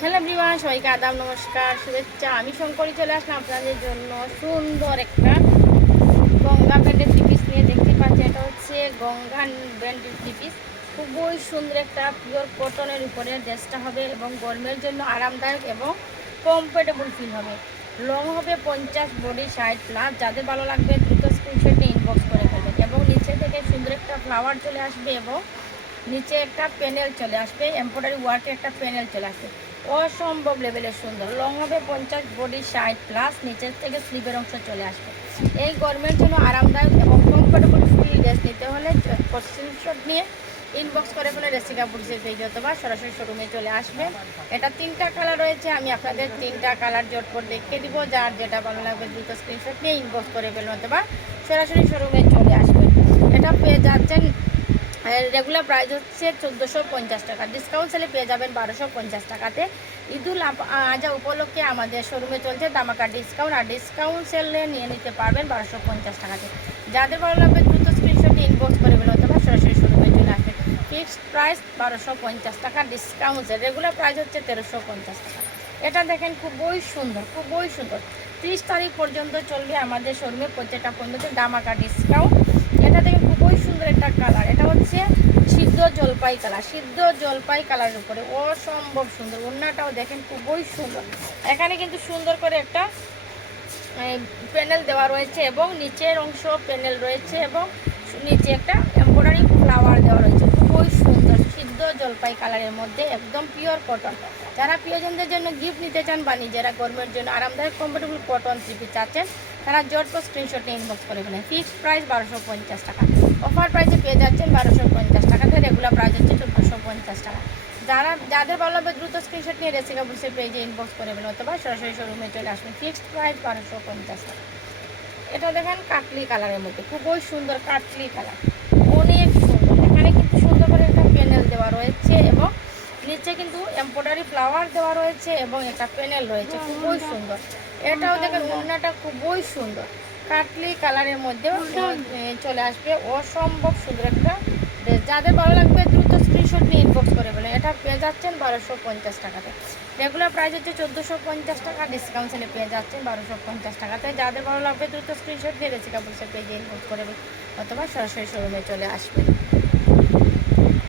Hello everyone, সবাইকে আদাব, নমস্কার, শুভেচ্ছা। আমি শঙ্করী চলে আসলাম আপনাদের জন্য সুন্দর একটা গঙ্গা ব্র্যান্ডের থ্রি পিস নিয়ে। দেখতে পাচ্ছি এটা হচ্ছে গঙ্গা ব্র্যান্ডের থ্রি পিস। খুবই সুন্দর একটা পিওর কটনের উপরে ড্রেসটা হবে এবং গরমের জন্য আরামদায়ক এবং কমফোর্টেবল ফিল হবে। লং হবে 50, বডি 60+। যাদের ভালো লাগবে দ্রুত স্ক্রিনশটে ইনবক্স করে ফেলবেন। এবং নিচে থেকে সুন্দর একটা ফ্লাওয়ার চলে আসবে এবং নিচে একটা প্যানেল চলে আসবে, এমব্রয়ডারি ওয়ার্কের একটা প্যানেল চলে আসবে। অসম্ভব লেভেলের সুন্দর। লং হবে 50, বডি 60+। নিচের থেকে স্লিভের অংশ চলে আসবে। এই গরমের জন্য আরামদায়ক এবং কমফোর্টেবল ফিল ড্রেস নিতে হলে স্ক্রিনশট নিয়ে ইনবক্স করে ফেলে রেসিকা বুটিক্সের পেজ অথবা সরাসরি শোরুমে চলে আসবে। এটা 3টা কালার রয়েছে, আমি আপনাদের 3টা কালার জটপট দেখিয়ে দিব। যার যেটা ভালো লাগবে দ্রুত স্ক্রিনশট নিয়ে ইনবক্স করে ফেলুন অথবা সরাসরি শোরুমে চলে আসবে। এটা পেয়ে যাচ্ছেন, রেগুলার প্রাইস হচ্ছে 1450 টাকা, ডিসকাউন্ট সেলে পেয়ে যাবেন 1250 টাকাতে। ঈদুল আজহা উপলক্ষে আমাদের শোরুমে চলছে ধামাকা ডিসকাউন্ট, আর ডিসকাউন্ট সেলে নিয়ে নিতে পারবেন 1250 টাকাতে। যাদের ভালো লাগবে দ্রুত স্ক্রিনশট ইনবক্স করে ফেলুন অথবা সরাসরি শোরুমে চলে আসবে। ফিক্সড প্রাইস 1250 টাকা, ডিসকাউন্ট সেল রেগুলার প্রাইস হচ্ছে 1350 টাকা। এটা দেখেন খুবই সুন্দর, খুবই সুন্দর। 30 তারিখ পর্যন্ত চলবে আমাদের শোরুমে প্রত্যেকটা পণ্যতে ধামাকা ডিসকাউন্ট। এটা দেখেন খুবই সুন্দর একটা কালার, এটা হচ্ছে সিদ্ধ জলপাই কালার, সিদ্ধ জলপাই কালারের উপরে অসম্ভব সুন্দর। ওড়নাটাও দেখেন খুবই সুন্দর। এখানে কিন্তু সুন্দর করে একটা প্যানেল দেওয়া রয়েছে এবং নিচের অংশ প্যানেল রয়েছে এবং নিচে একটা এমব্রয়ডারি ফ্লাওয়ার দেওয়া রয়েছে। খুবই সুন্দর সিদ্ধ জলপাই কালারের মধ্যে একদম পিওর কটন। যারা প্রিয়জনদের জন্য গিফট নিতে চান বা নিজেরা গরমের জন্য আরামদায়ক কমফোর্টেবল কটন থ্রি পিস চাচ্ছেন, তারা জটপট স্ক্রিনশট নিয়ে ইনবক্স করে ফেলেন। ফিক্সড প্রাইস 1250 টাকা, অফার প্রাইসে পেয়ে যাচ্ছেন 1250 টাকাতে। রেগুলার প্রাইস হচ্ছে 1450 টাকা। যাদের ভালো লাগবে দ্রুত স্ক্রিনশট নিয়ে রেসিকা বুটিক্সের পেজে ইনবক্স করে ফেলেন অথবা সরাসরি শোরুমে চলে আসবেন। ফিক্সড প্রাইস 1250 টাকা। এটা দেখেন কাটলি কালারের মধ্যে খুবই সুন্দর, কাটলি কালার অনেক সুন্দর। এখানে কিন্তু সুন্দর করে একটা প্যানেল দেওয়া রয়েছে এবং নিচে কিন্তু এমব্রয়ডারি ফ্লাওয়ার দেওয়া রয়েছে এবং একটা প্যানেল রয়েছে, খুবই সুন্দর। এটাও দেখেন ওড়নাটা খুবই সুন্দর, কাটলি কালারের মধ্যে চলে আসবে। অসম্ভব সুন্দর একটা ড্রেস। যাদের ভালো লাগবে দ্রুত স্ক্রিনশট নিয়ে ইনবক্স করে বলে। এটা পেয়ে যাচ্ছেন 1250 টাকাতে। রেগুলার প্রাইস হচ্ছে 1450 টাকা, ডিসকাউন্ট সেলে পেয়ে যাচ্ছেন 1250 টাকাতে। যাদের ভালো লাগবে দ্রুত স্ক্রিনশট দিয়ে রেসিকা বুটিক্সের পেজে ইনবক্স করে অথবা সরাসরি শোরুমে চলে আসবে।